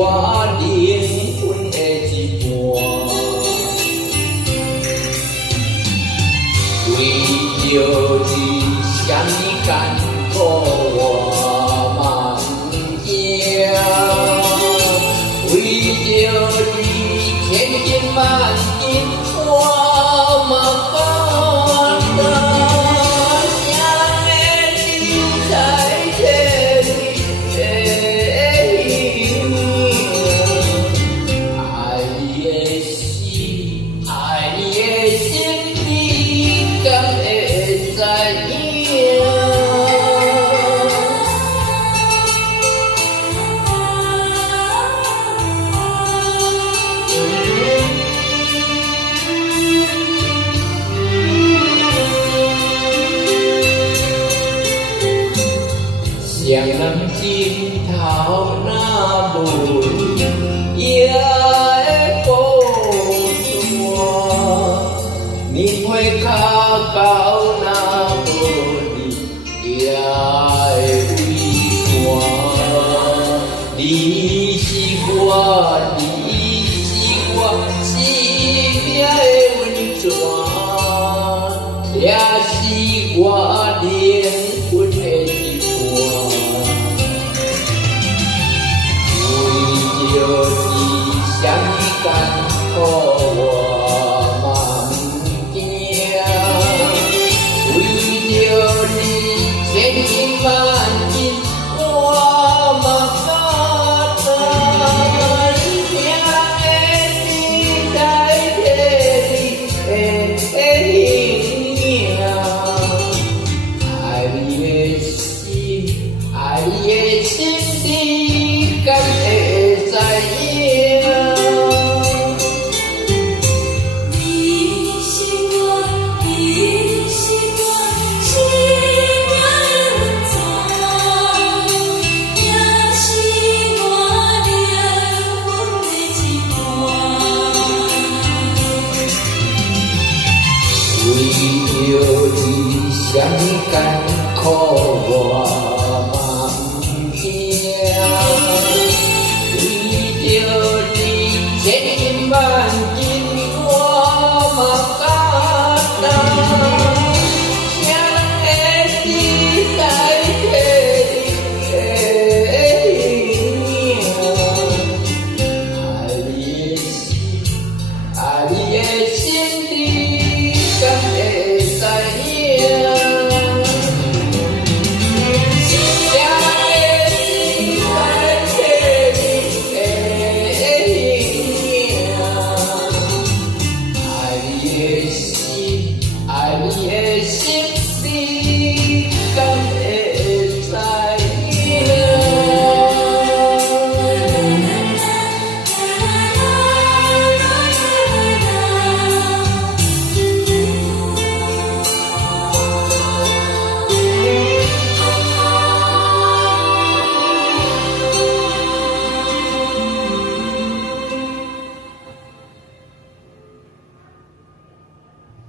我灵魂的一半，为着你什么艰苦我嘛不惊，为着你千金万金我嘛不担。像人镜头那不也会我你会靠高那不也会我你是我心里的温泉也是我灵魂的什么艰苦我嘛不惊，为着你千金万金我嘛不担，命的你代替你的爱你的心你敢会知为着你什么艰苦